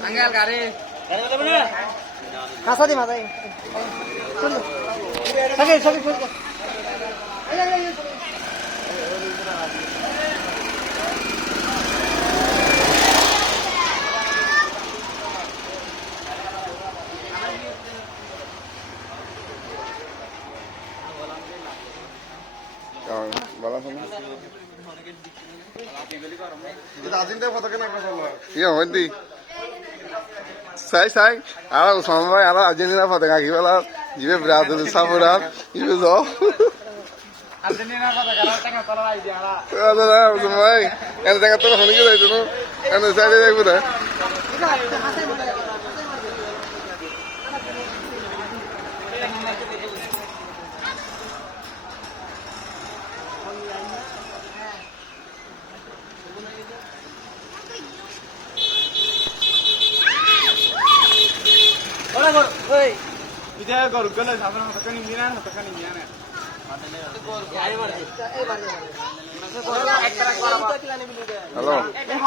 Angel গাড়ি কাঁচা দি মাথায় সঙ্গে সঙ্গে ভালো ইয়ে হইতি সাই আর ওসমান ভাই আর আর্জেন্টিনা পতাকা কি বলা জিবে ব্রাজিল সাপোর্টার ইবে যাও আর্জেন্টিনা পতাকা টাকা তোলা আই দিয়া দাদা ওসমান ভাই এর জায়গা তো হনিকে যাইতো না এর সাইডে যাইবো না গরুগুলো সামনে হতকা নিয়ে না হতকা নিয়ে না হ্যালো এই